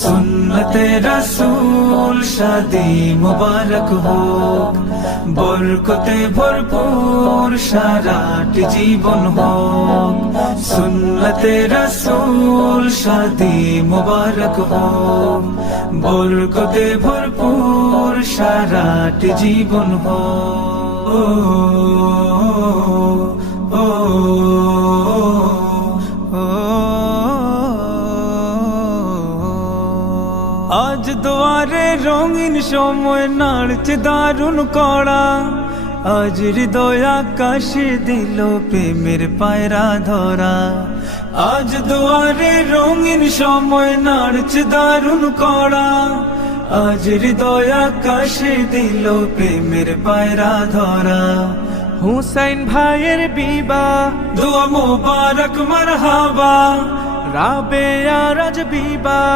সুন্নতে রাসূল শাদি মুবারক হোক, বরকতে ভরপুর সারাটি জীবন হোক। সুন্নতে রাসূল শাদি মুবারক হোক, বরকতে ভরপুর সারাটি জীবন হোক। আজ দুয়ারে রঙিন সময় নাড়ছে দারুণ কড়া, আজ হৃদয় আকাশে দিল প্রেমের পায়রা ধরা। আজ দুয়ারে রঙিন সময় নাড়ছে দারুণ কড়া, আজ হৃদয় আকাশে দিল প্রেমের পায়রা ধরা। হুসাইন ভাইয়ের বিবাহ, দোয়া মোবারক মারহাবা, রাবেয়া রাজ বিবাহ।